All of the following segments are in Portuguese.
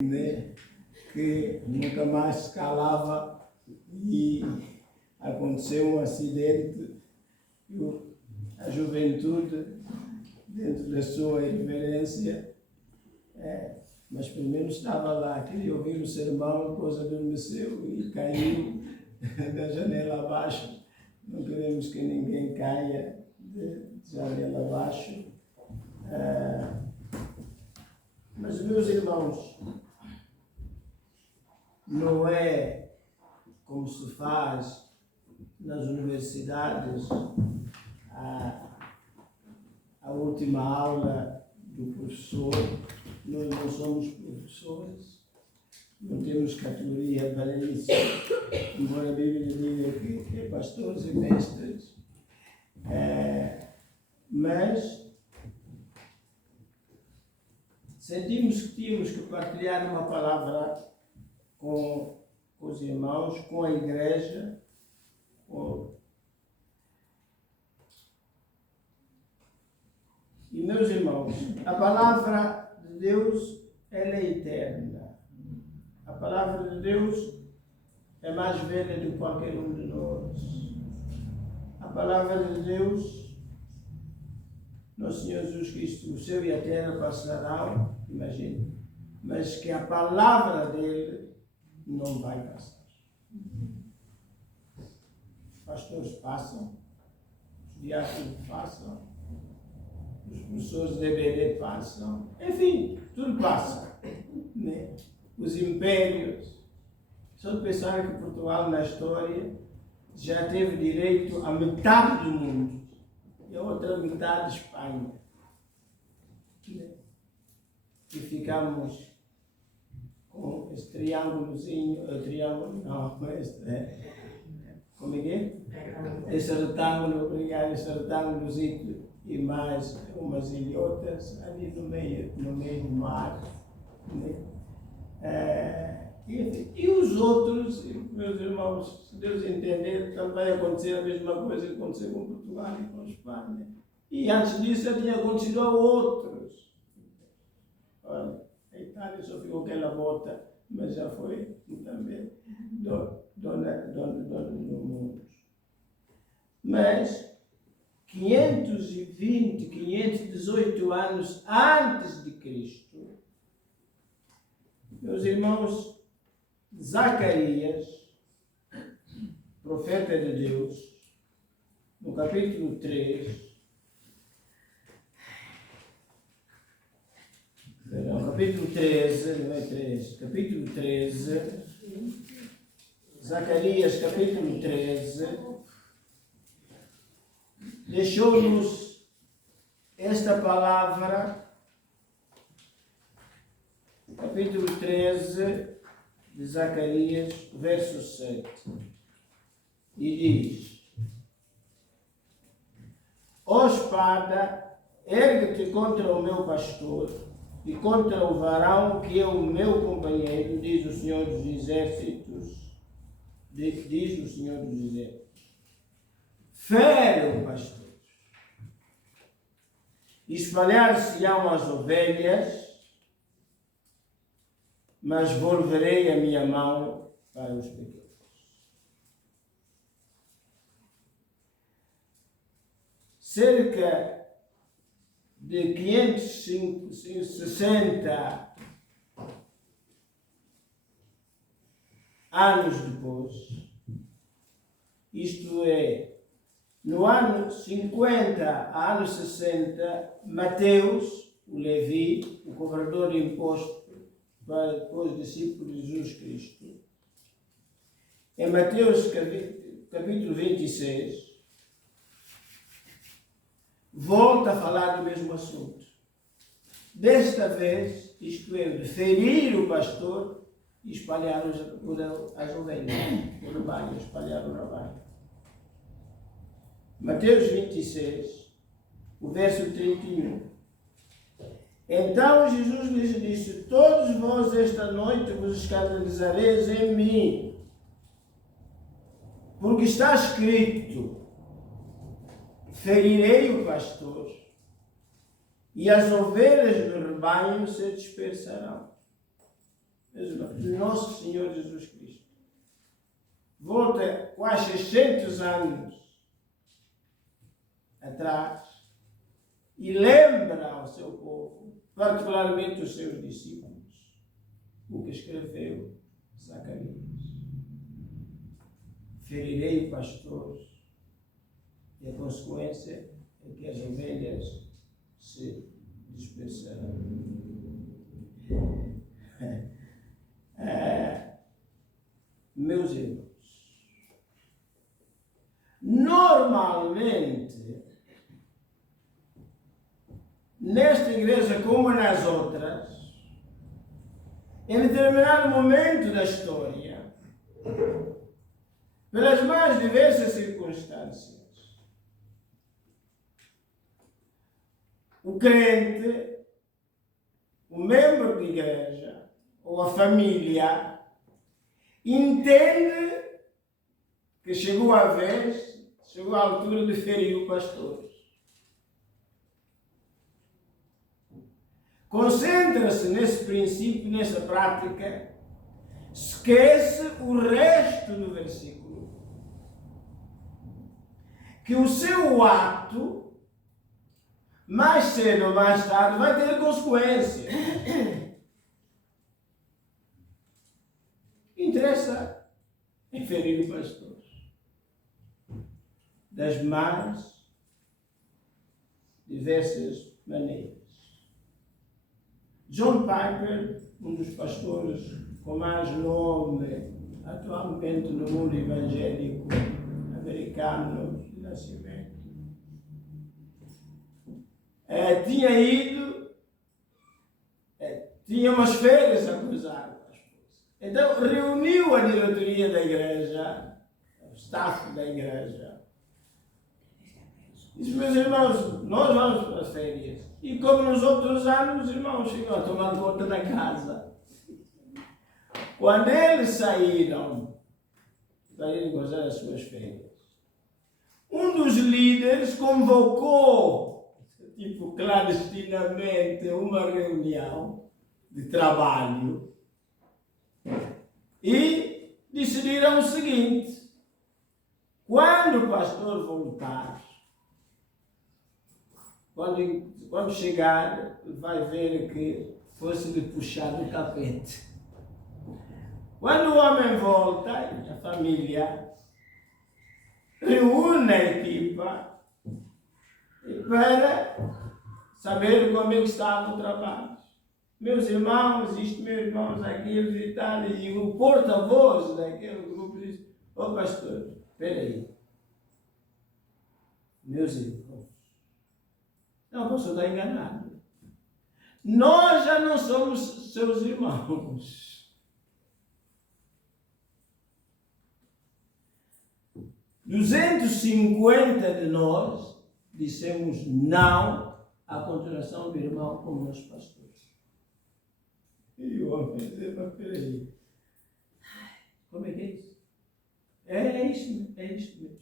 né, que nunca mais se calava e aconteceu um acidente e a juventude, dentro da sua irreverência, mas pelo menos estava lá, queria ouvir o sermão, depois adormeceu e caiu da janela abaixo. Não queremos que ninguém caia de janela abaixo. Mas, meus irmãos, não é como se faz nas universidades a última aula do professor. Nós não somos professores, não temos categoria para isso, embora a Bíblia diga que é pastores e mestres. Mas sentimos que tínhamos que partilhar uma palavra com os irmãos, com a igreja, E, meus irmãos, a palavra de Deus, ela é eterna. A palavra de Deus é mais velha do que qualquer um de nós. A palavra de Deus, nosso Senhor Jesus Cristo, o céu e a terra passarão, imagine, mas que a palavra dele não vai passar. Os pastores passam, os diáconos passam, os professores de EBD passam, enfim, tudo passa, né? Os impérios. Só de pensar que Portugal, na história, já teve direito a metade do mundo e a outra metade Espanha. Né? E ficamos com esse triângulozinho, como é que é? Esse retângulo, obrigado, esse retângulozinho e mais umas ilhotas ali no meio do mar. Né? E os outros, meus irmãos, se Deus entender, também acontecer a mesma coisa que aconteceu com Portugal e com Espanha. E antes disso já tinha acontecido a outros. Olha, a Itália só ficou aquela bota, mas já foi também dona do mundo. Mas 518 anos antes de Cristo, meus irmãos, Zacarias, profeta de Deus, no capítulo 3, capítulo 13, não é 3, capítulo 13, Zacarias, capítulo 13, deixou-nos esta palavra, capítulo 13 de Zacarias, verso 7, e diz: ó espada, ergue-te contra o meu pastor e contra o varão que é o meu companheiro, diz o Senhor dos Exércitos, diz o Senhor dos Exércitos. Fere o pastor, espalhar-se-ão as ovelhas, mas volverei a minha mão para os pequenos. Cerca de 560 anos depois, isto é, no ano 50, ano 60, Mateus, o Levi, o cobrador de imposto para depois discípulo de Jesus Cristo, em Mateus capítulo 26, volta a falar do mesmo assunto. Desta vez, isto é, de ferir o pastor e espalhar as ovelhas, o rebanho, espalhar o rebanho. Mateus 26, o verso 31. Então Jesus lhes disse: todos vós esta noite vos escandalizareis em mim, porque está escrito: ferirei o pastor e as ovelhas do rebanho se dispersarão. Nosso Senhor Jesus Cristo volta quase 600 anos atrás e lembra ao seu povo, particularmente os seus discípulos, o que escreveu Zacarias. Ferirei o pastor, e a consequência é que as ovelhas se dispersarão. Meus irmãos, normalmente, nesta igreja como nas outras, em determinado momento da história, pelas mais diversas circunstâncias, o crente, o membro de igreja, ou a família, entende que chegou a vez, chegou a altura de ferir o pastor. Concentra-se nesse princípio, nessa prática, esquece o resto do versículo. Que o seu ato, mais cedo ou mais tarde, vai ter consequências. Interessa em ferir o pastor das mais diversas maneiras. John Piper, um dos pastores com mais nome atualmente no mundo evangélico americano de nascimento, tinha umas férias a cruzar. Então reuniu a diretoria da igreja, o staff da igreja. Disse: meus irmãos, nós vamos para as férias. E como nos outros anos, os irmãos chegam a tomar conta da casa. Quando eles saíram para irem gozar as suas férias, um dos líderes convocou, tipo clandestinamente, uma reunião de trabalho e decidiram o seguinte: quando o pastor voltar, quando chegar, vai ver que fosse-lhe puxado o capete. Quando o homem volta, a família reúne a equipa para saber como é que estava o trabalho. Meus irmãos, isto, meus irmãos, aquilo e tal, e o porta-voz daquele grupo diz: ô pastor, espera aí. Meus irmãos, não, o pastor está enganado. Nós já não somos seus irmãos. 250 de nós dissemos não à continuação do irmão como nosso pastor. E o homem disse: mas peraí, como é que é isso? É isto mesmo.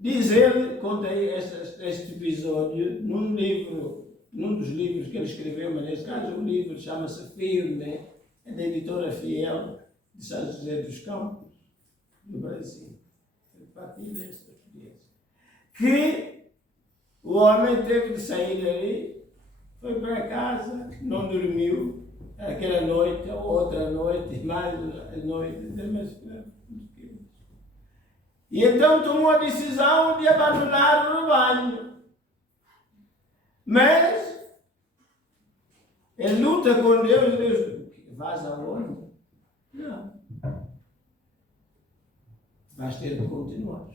Diz ele, contei este episódio num dos livros que ele escreveu, mas nesse caso o livro chama-se Firme, é da editora Fiel de São José dos Campos, no Brasil. Ele partilha esta experiência. Que o homem teve de sair ali, foi para casa, não dormiu, aquela noite, outra noite, mais a noite, e então tomou a decisão de abandonar o rebanho. Mas ele luta com Deus, vais aonde? Não. Vais ter de continuar.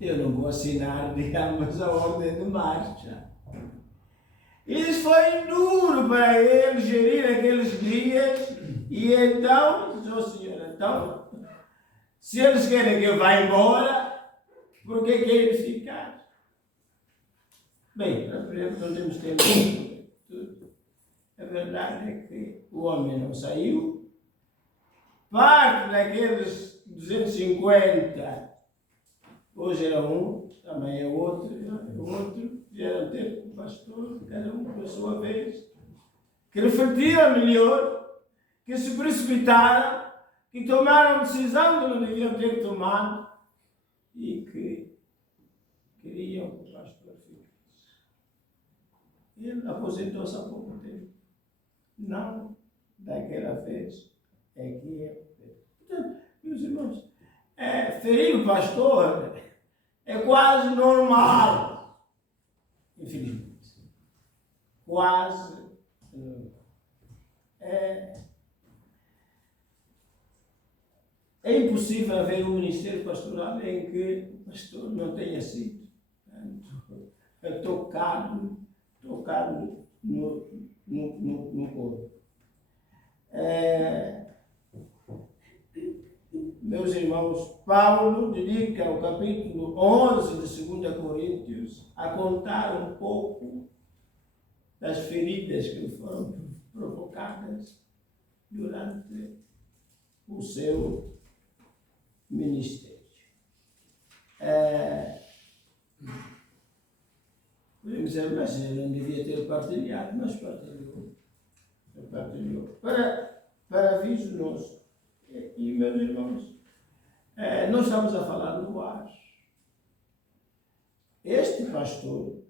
Eu não vou assinar, digamos, a ordem de marcha. Isso foi duro para ele gerir aqueles dias. E então, diz: ô Senhor, então, se eles querem que eu vá embora, por que ele ficar? Bem, não temos tempo. A verdade é que o homem não saiu. Parte daqueles 250, hoje era um, também é outro, vieram ter com o pastor, cada um por sua vez. que refletiram melhor, que se precipitaram, que tomaram decisão que não deviam ter tomado e que queriam que o pastor ficasse. Ele aposentou-se há pouco tempo. Não daquela vez é que eu. Portanto, meus irmãos, ferir o pastor é quase normal, infelizmente. Quase normal. É impossível haver um ministério pastoral em que o pastor não tenha sido tocado no corpo. Meus irmãos, Paulo dedica o capítulo 11 de 2 Coríntios a contar um pouco das feridas que foram provocadas durante o seu ministério. Podemos dizer, mas ele não devia ter partilhado, mas partilhou. Para aviso nosso. E, meus irmãos, nós estamos a falar do ar. Este pastor,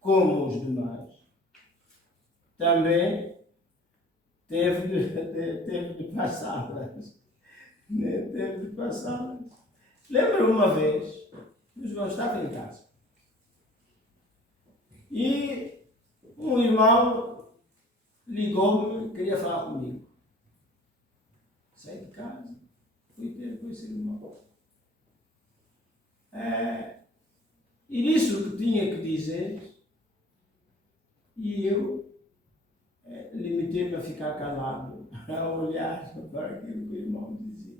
como os demais, também teve de passá-las. Teve de passá-las. Lembro uma vez, os irmãos estavam em casa. E um irmão ligou-me, queria falar comigo. Saí de casa, fui ter com esse irmão. E disse o que tinha que dizer, e eu limitei-me a ficar calado, a olhar para aquilo que o irmão dizia.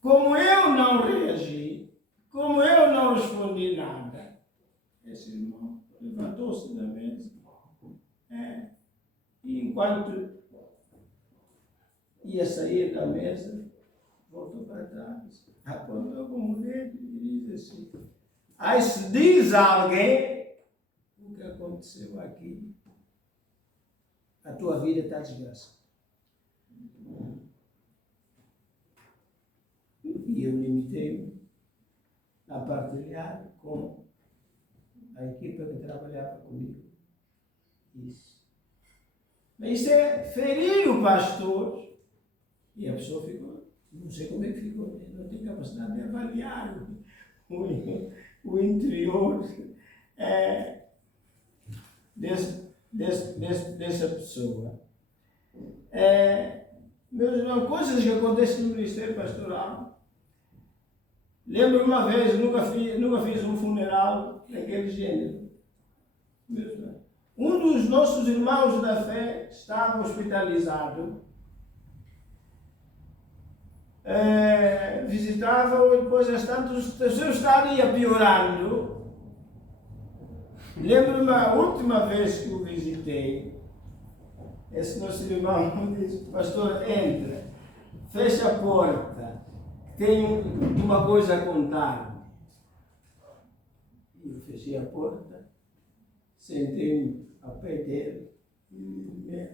Como eu não reagi, como eu não respondi nada, esse irmão levantou-se da mesa, e enquanto ia sair da mesa, voltou para trás, apontou com o dedo e diz assim: aí se diz a alguém o que aconteceu aqui, a tua vida está desgraçada. E eu limitei-me a partilhar com a equipa que trabalhava comigo isso. Mas isso é ferir o pastor. E a pessoa ficou, não sei como é que ficou, não tem capacidade de avaliar o interior dessa pessoa. Meus irmãos, coisas que acontecem no ministério pastoral. Lembro uma vez, nunca fiz um funeral daquele gênero. Um dos nossos irmãos da fé estava hospitalizado. Visitava-o e depois, às tantas, o seu estado ia piorando. Lembro-me a última vez que o visitei, esse nosso irmão disse: pastor, entra, fecha a porta, tenho uma coisa a contar. E eu fechei a porta, sentei-me ao pé dele e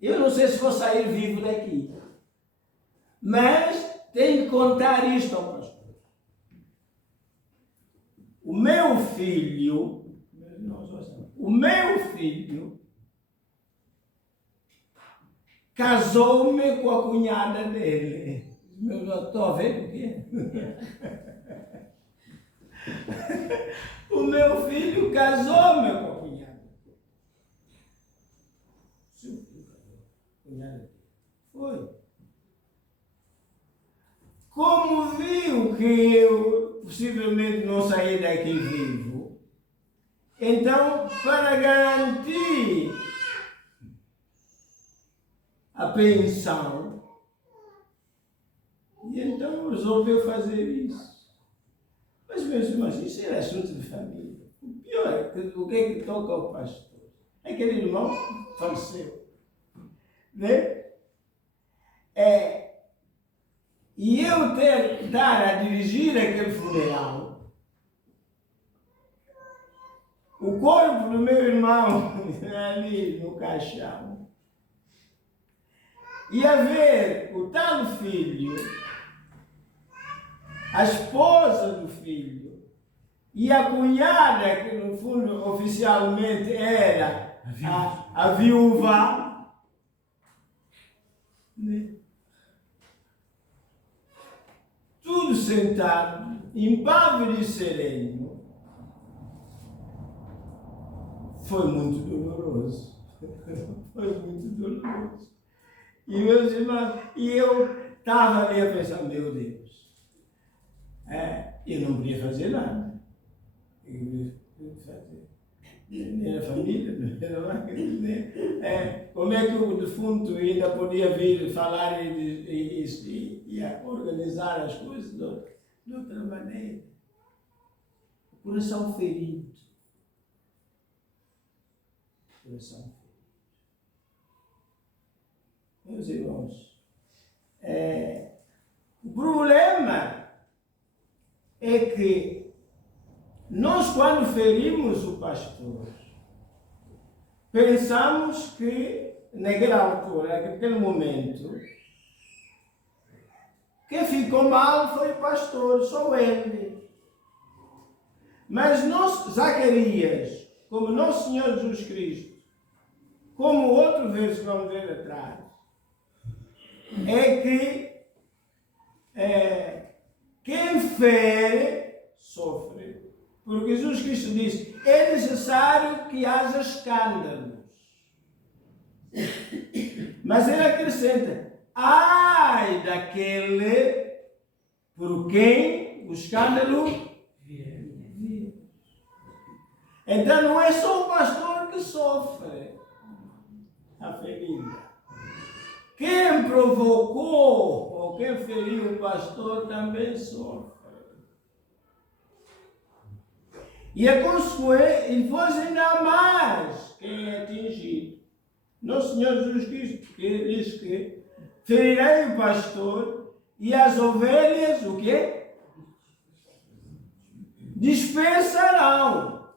eu não sei se vou sair vivo daqui, mas tenho que contar isto ao pastor. O meu filho casou-me com a cunhada dele. Estou a ver o quê? O meu filho casou-me com a cunhada. Seu filho casou com a cunhada dele. Foi. Como viu que eu possivelmente não saí daqui vivo, então, para garantir a pensão, e então resolveu fazer isso. Mas, meus irmãos, isso era assunto de família. O pior é que o que é que toca ao pastor? Aquele irmão faleceu. Né? E eu estar a dirigir aquele funeral, o corpo do meu irmão ali no caixão. E a ver o tal filho, a esposa do filho, e a cunhada, que no fundo oficialmente era a viúva, né? Tudo sentado, impávido e sereno. Foi muito doloroso. Foi muito doloroso. E meus irmãos, e eu estava ali a pensar, meu Deus, eu não podia fazer nada. Nem a família, como é que o defunto ainda podia vir falar e organizar as coisas de outra maneira? O coração ferido. Coração ferido. Meus irmãos, o problema é que nós, quando ferimos o pastor, pensamos que, naquela altura, naquele momento, quem ficou mal foi o pastor, só ele. Mas nós, Zacarias, como nosso Senhor Jesus Cristo, como outro verso que vamos ver atrás, é que quem fere, sofre. Porque Jesus Cristo disse, é necessário que haja escândalos. Mas ele acrescenta, ai daquele por quem o escândalo vier. Então não é só o pastor que sofre a ferida. Quem provocou ou quem feriu o pastor também sofre. E a consequência, e depois ainda mais quem é atingido. Nosso Senhor Jesus Cristo que diz que ferirei o pastor e as ovelhas, o quê? Dispersarão.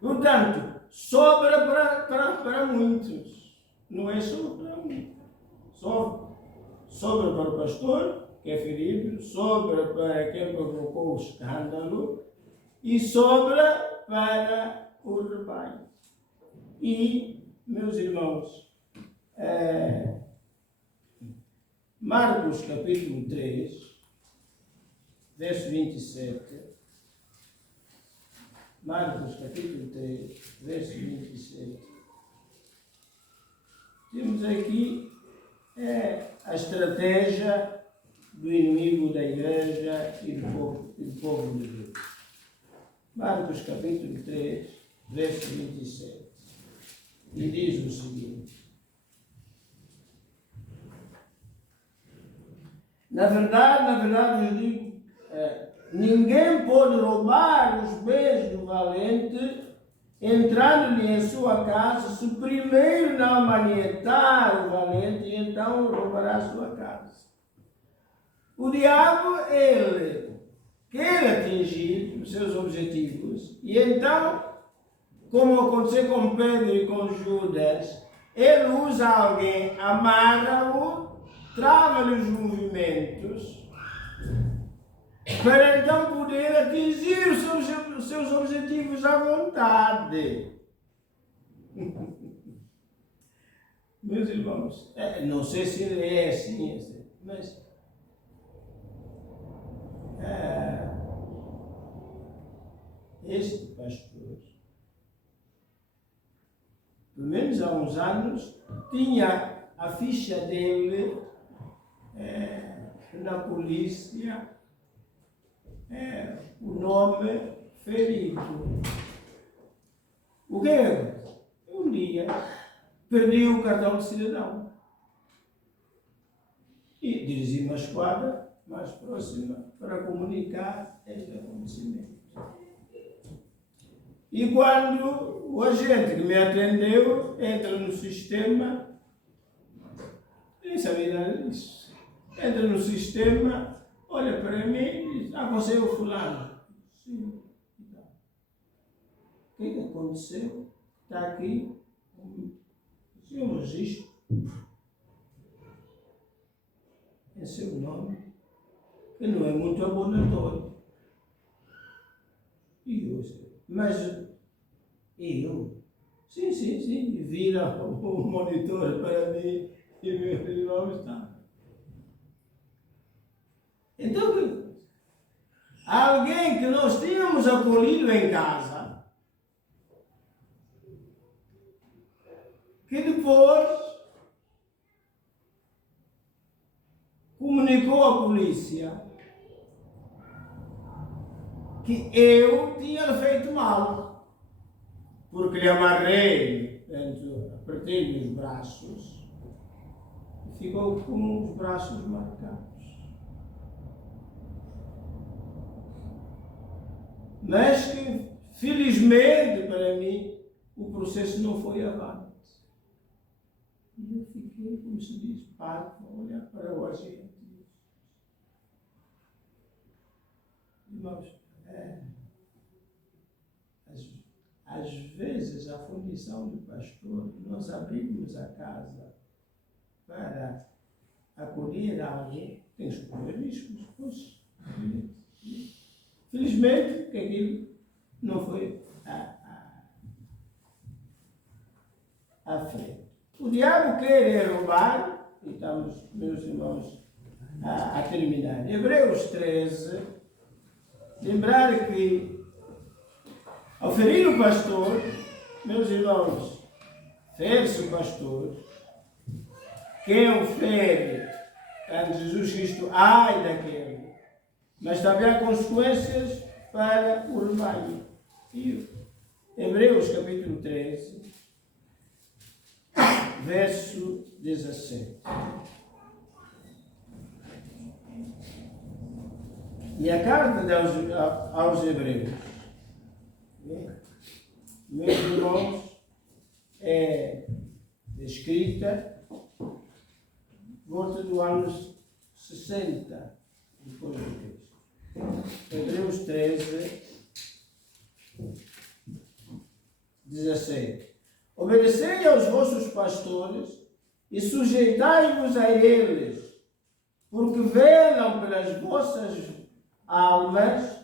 Portanto, sobra para muitos. Não é só para muitos. Sobra para o pastor, que é ferido, sobra para quem provocou o escândalo e sobra para o rebanho. E, meus irmãos, Marcos capítulo 3, verso 27. Marcos capítulo 3, verso 27. Temos aqui a estratégia do inimigo da igreja e do povo de Deus. Marcos capítulo 3, verso 27. E diz o seguinte: na verdade eu digo, ninguém pode roubar os bens do valente entrando-lhe em sua casa, se primeiro não manietar o valente, e então roubará a sua casa. O diabo, ele quer atingir os seus objetivos, e então, como aconteceu com Pedro e com Judas, ele usa alguém, amarra-o, trava-lhe os movimentos, para então poder atingir os seus objetivos à vontade. Meus irmãos, não sei se é assim, mas este pastor, pelo menos há uns anos, tinha a ficha dele na polícia, o nome ferido. O que é? Um dia perdi o cartão de cidadão e dirigi uma esquadra mais próxima para comunicar este acontecimento. E quando o agente que me atendeu entra no sistema, nem sabia nada disso, entra no sistema, olha para mim e diz, você é o fulano? Sim. que aconteceu? Está aqui um registro em seu nome, que não é muito abonatório. Mas eu, sim, vira o monitor para mim e meus irmãos estão. Então, alguém que nós tínhamos acolhido em casa, que depois comunicou à polícia que eu tinha feito mal, porque lhe amarrei, apertei-lhe os braços e ficou com os braços marcados. Mas que, felizmente para mim, o processo não foi avante. E eu fiquei, como se diz, parvo, a olhar para o agente. Irmãos, às vezes a função do pastor, nós abrimos a casa para acolher alguém, tem os riscos, pois. Felizmente, que aquilo não foi à frente. O diabo quer roubar, e estamos, meus irmãos, a terminar. Hebreus 13, lembrar que ao ferir o pastor, meus irmãos, fere-se o pastor, quem o fere, tanto Jesus Cristo, ai daquele, mas também há consequências para o rebanho. E Hebreus capítulo 13, verso 17. E a carta aos Hebreus, meus irmãos, é escrita volta do ano 60 depois de Cristo. Hebreus 13, 17. Obedecei aos vossos pastores e sujeitai-vos a eles, porque velam pelas vossas almas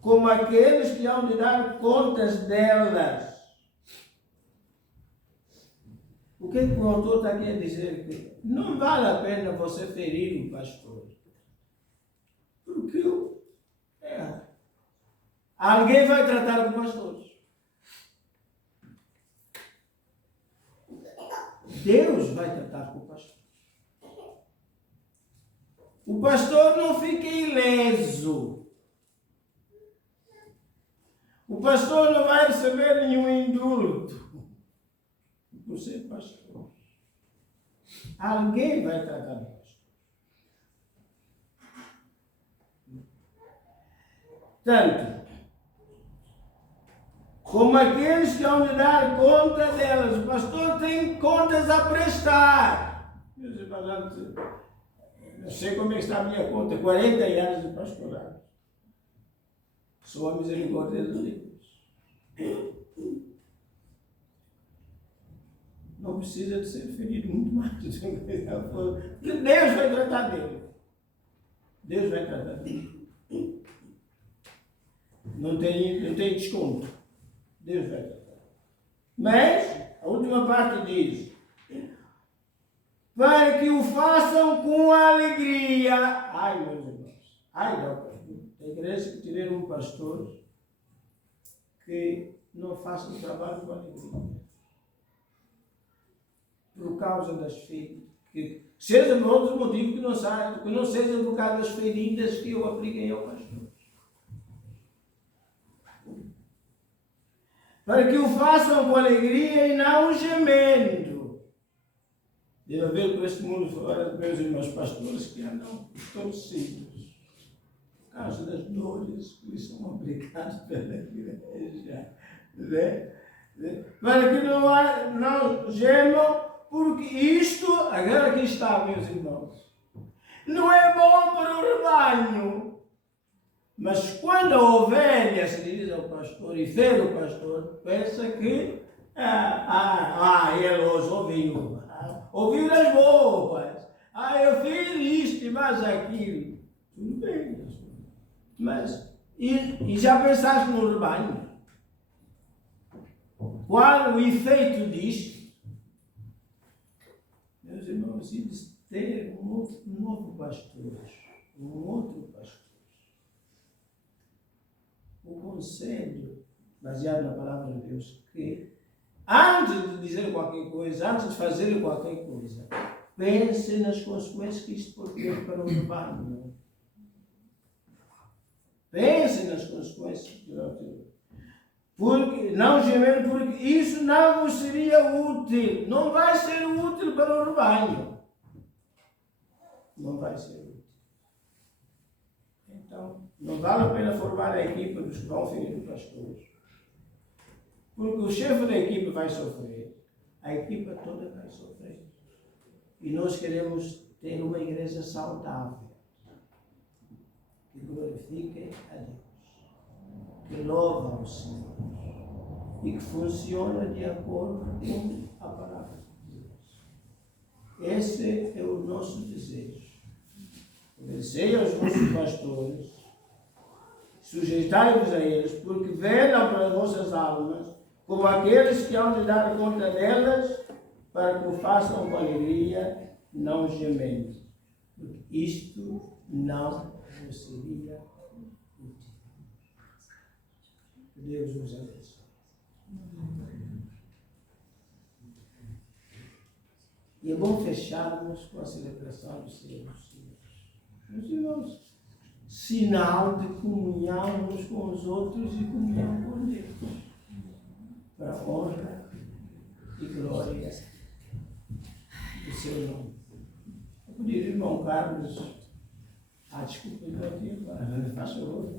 como aqueles que hão de dar contas delas. O que o autor está aqui a dizer? Que não vale a pena você ferir o pastor. Porque alguém vai tratar com o pastor. Deus vai tratar com o pastor. O pastor não fica ileso. O pastor não vai receber nenhum indulto por ser pastor. Alguém vai tratar do pastor. Tanto como aqueles que hão de dar conta delas. O pastor tem contas a prestar. Meus irmãos, eu sei como é que está a minha conta, 40 anos de pastorado. Sou a misericórdia de Deus. Não precisa de ser ferido muito mais. Porque Deus vai tratar dele. Deus vai tratar dele. Não tem desconto. Deus vai tratar. Mas, a última parte diz, para que o façam com alegria. Ai, meus irmãos. Ai, não. A igreja que tiver um pastor que não faça o trabalho com alegria. Por causa das feridas. Que seja por outros motivos que não seja por causa das feridas que eu apliquei ao pastor. Para que o façam com alegria e não gemendo. Deve haver por este mundo fora, meus irmãos pastores, que andam torcidos por causa das dores que lhes são aplicadas pela igreja. Para que não gemam, porque isto, agora aqui está, meus irmãos, não é bom para o rebanho. Mas quando a ovelha se diz ao pastor e fere o pastor, pensa que ele hoje ouviu as boas. Eu fiz isto e mais aquilo. Tudo bem. Mas, e já pensaste no rebanho? Qual o efeito disto? Meus irmãos, eles têm um outro pastor. O conselho, baseado na palavra de Deus, que antes de dizer qualquer coisa, antes de fazer qualquer coisa, pense nas consequências que isto pode ter para o rebanho. Pense nas consequências que irá ter. Porque, não gemendo, porque isso não vos seria útil. Não vai ser útil para o rebanho. Não vai ser útil. Então, não vale a pena formar a equipa dos que vão ferir o pastor. Porque o chefe da equipa vai sofrer. A equipa toda vai sofrer. E nós queremos ter uma igreja saudável. Que glorifique a Deus. Que louva ao Senhor. E que funciona de acordo com a palavra de Deus. Esse é o nosso desejo. Obedecei aos vossos pastores, sujeitai-vos a eles, porque velam para as vossas almas, como aqueles que hão de dar conta delas, para que o façam com alegria, não gemendo. Porque isto não vos seria útil. Que Deus nos abençoe. E é bom fecharmos com a celebração do Senhor. Meus irmãos, sinal de comunhão uns com os outros e comunhão com Deus, para a honra e glória do seu nome. Eu podia, irmão Carlos, desculpa, eu aqui, faz favor.